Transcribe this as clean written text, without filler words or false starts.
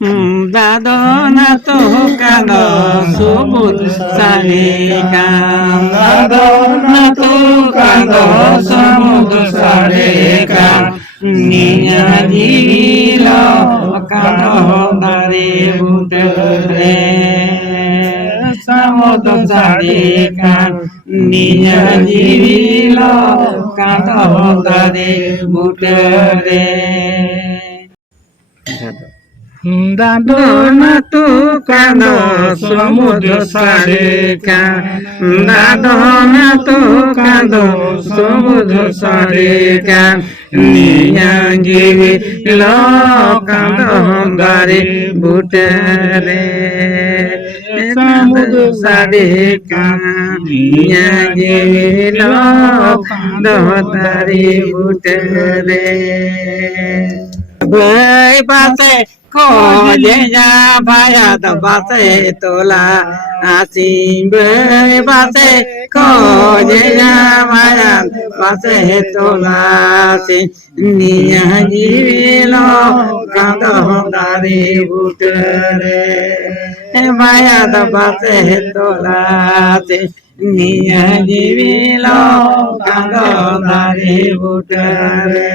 দাদনা তো কান্দ সবুজ সারিকা দাদনা তো কান্দ সমুদ্র সারিকা নিয়া জিল কান্দ দারে বুটরে সমুদ্র সারিকা নিয়া জিল কান্দ দারে বুটরে দাদনা তো কান্দ সমুদ্র সারিকা দাদনা তো কান্দ সমুদ্র সারিকা নিয়া গিল কান্দ দারে বুটরে সমুদ্র সারিকা নিয়া গিল কান্দ দারে বুটরে বই পাশে খোঁজে যা ভায়াত পাশে তোলা আসি বই পাশে খোঁজে যা ভায়াত পাশে তোলা আসি নিয়া গিল কাঁদ দারে বুটরে ভায়াত পাশে তোলা আসি নিয়া গিল কাঁদ দারে বুটরে